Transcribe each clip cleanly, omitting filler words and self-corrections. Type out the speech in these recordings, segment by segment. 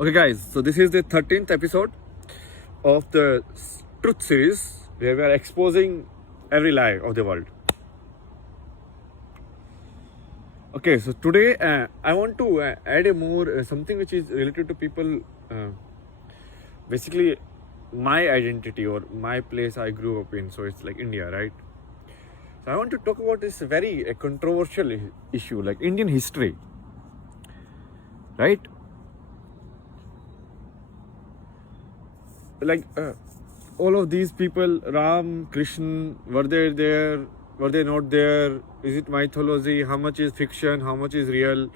Okay, guys, so this is the 13th episode of the Truth series where we are exposing every lie of the world. Okay, so today I want to add a more something which is related to people, basically my identity or my place I grew up in. So it's like India, right? So I want to talk about this very controversial issue, like Indian history, right? Like all of these people, Ram, Krishna, were they there? Were they not there? Is it mythology? How much is fiction? How much is real?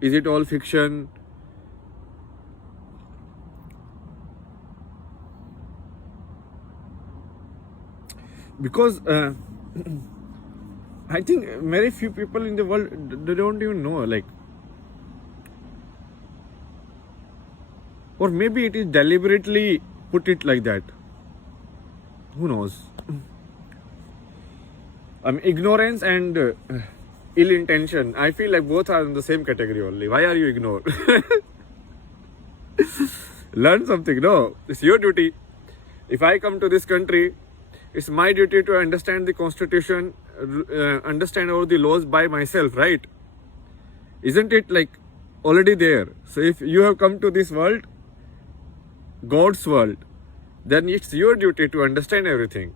Is it all fiction? Because I think very few people in the world, they don't even know, like, or maybe it is deliberately put it like that. Who knows? Ignorance and ill intention, I feel like both are in the same category only. Why are you ignored? Learn something. No, it's your duty. If I come to this country, it's my duty to understand the constitution, understand all the laws by myself, right? Isn't it like already there? So if you have come to this world, God's world, then it's your duty to understand everything.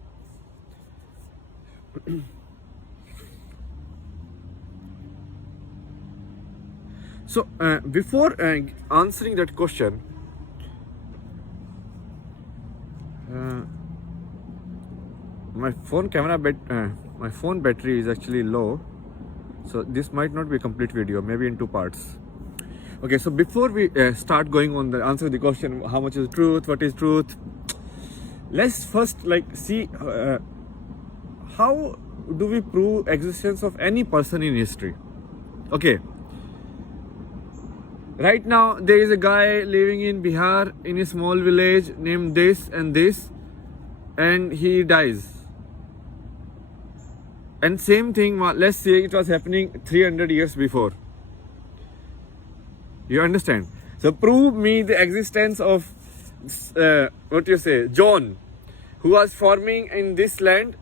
So before answering that question, my phone battery is actually low, so this might not be a complete video, maybe in two parts. Okay, so before we start going on the answer the question, how much is truth, what is truth, let's first like see how do we prove existence of any person in history. Okay, right now there is a guy living in Bihar in a small village named this and this, and he dies. And same thing, let's say it was happening 300 years before. You understand? So prove me the existence of John, who was farming in this land.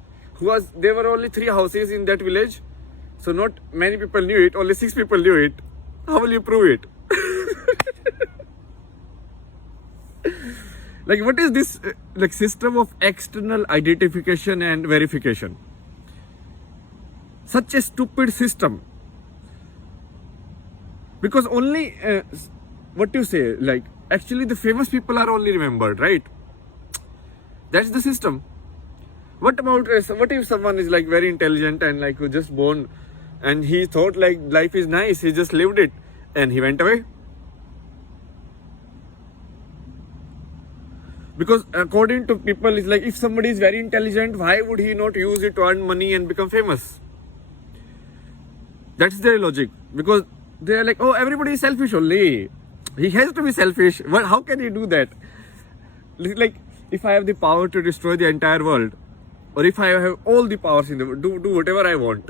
There were only 3 houses in that village, so not many people knew it. Only 6 people knew it. How will you prove it? Like, what is this like system of external identification and verification? Such a stupid system. Because only like actually the famous people are only remembered, right? That's the system. What about what if someone is like very intelligent and like who just born and he thought like life is nice, he just lived it and he went away? Because according to people, it's like if somebody is very intelligent, why would he not use it to earn money and become famous? That's their logic. Because they are like, oh, everybody is selfish only. He has to be selfish. Well, how can he do that? Like, if I have the power to destroy the entire world, or if I have all the powers in the world, do whatever I want,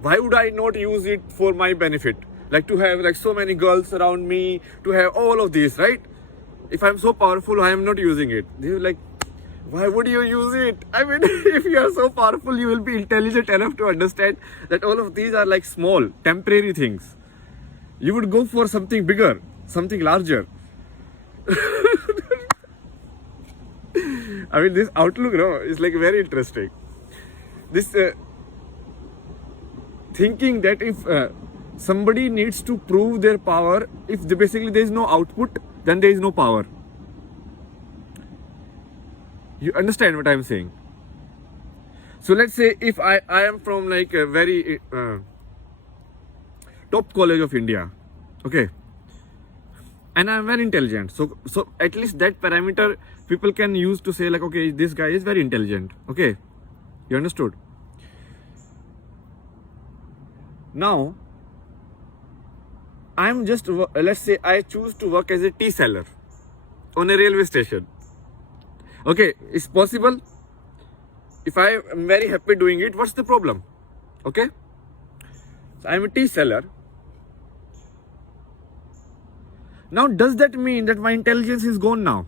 why would I not use it for my benefit? Like to have like so many girls around me, to have all of these, right? If I'm so powerful, I am not using it. They're like, why would you use it? I mean, if you are so powerful, you will be intelligent enough to understand that all of these are like small, temporary things. You would go for something bigger, something larger. I mean, this outlook, no, is like very interesting. This thinking that if somebody needs to prove their power, if basically there is no output, then there is no power. You understand what I'm saying? So let's say if I am from like a very top college of India, okay, and I'm very intelligent, so at least that parameter people can use to say like, okay, this guy is very intelligent. Okay, you understood? Now I'm just, let's say I choose to work as a tea seller on a railway station. Okay, it's possible. If I am very happy doing it, what's the problem? Okay, so I'm a tea seller. Now, does that mean that my intelligence is gone now?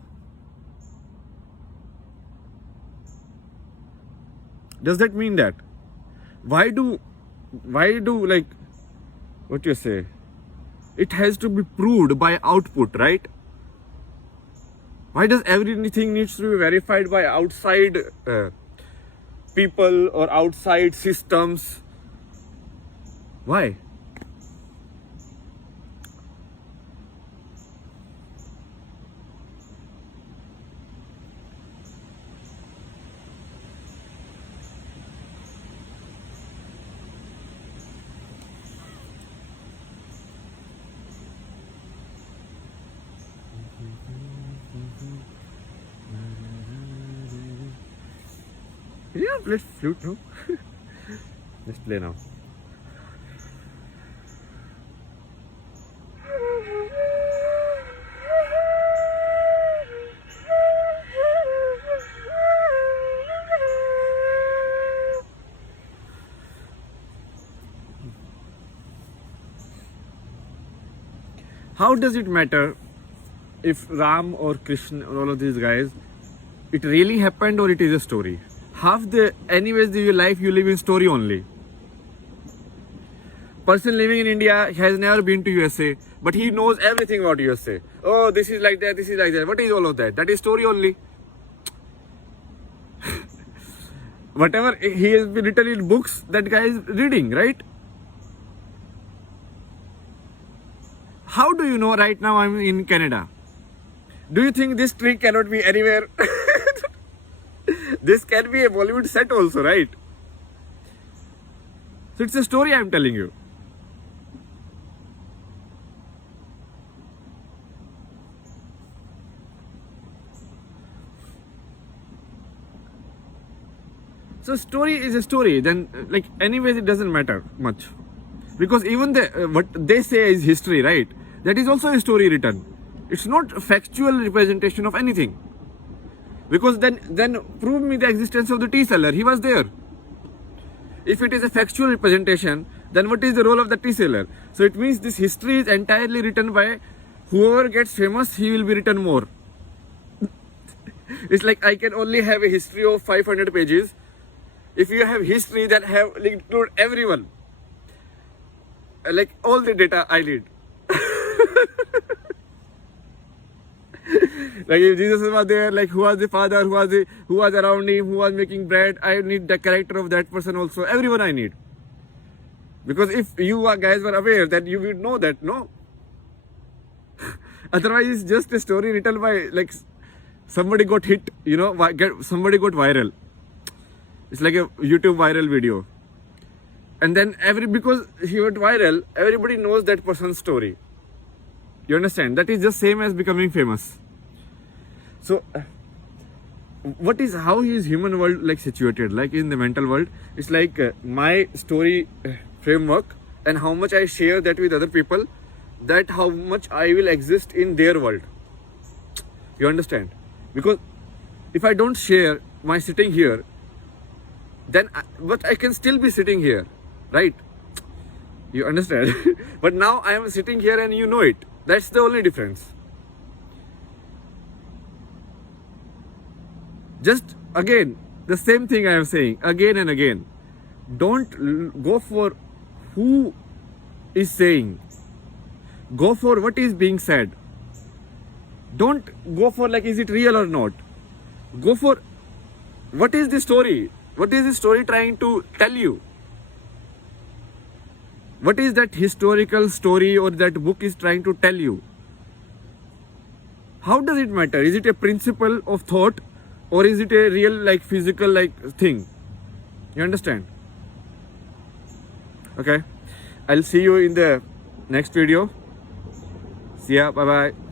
Does that mean that? Why do like, what you say? It has to be proved by output, right? Why does everything needs to be verified by outside people or outside systems? Why? Yeah, let's flute now. Let's play now. How does it matter if Ram or Krishna or all of these guys, it really happened or it is a story? Anyways, your life you live in story only. Person living in India has never been to USA, but he knows everything about USA. Oh, this is like that, this is like that. What is all of that? That is story only. Whatever he has been written in books, that guy is reading, right? How do you know right now I'm in Canada? Do you think this tree cannot be anywhere? This can be a Bollywood set also, right? So it's a story I'm telling you. So story is a story. Then, like, anyways, it doesn't matter much, because even what they say is history, right? That is also a story written. It's not a factual representation of anything. Because then prove me the existence of the tea seller. He was there. If it is a factual representation, then what is the role of the tea seller? So it means this history is entirely written by whoever gets famous, he will be written more. It's like I can only have a history of 500 pages. If you have history that have include everyone, like all the data I need. Like if Jesus was there, like who was the father, who was around him, who was making bread, I need the character of that person also. Everyone I need. Because if you guys were aware, that you would know that, no? Otherwise it's just a story written by, like, somebody got hit, somebody got viral. It's like a YouTube viral video. And then because he went viral, everybody knows that person's story. You understand? That is just same as becoming famous. So, how is human world like situated? Like in the mental world, it's like my story framework and how much I share that with other people, that how much I will exist in their world. You understand? Because if I don't share my sitting here, then but I can still be sitting here, right? You understand? But now I am sitting here and you know it. That's the only difference. Just again, the same thing I am saying again and again. Don't go for who is saying. Go for what is being said. Don't go for like, is it real or not? Go for what is the story? What is the story trying to tell you? What is that historical story or that book is trying to tell you? How does it matter? Is it a principle of thought or is it a real like physical like thing? You understand? Okay. I'll see you in the next video. See ya. Bye bye.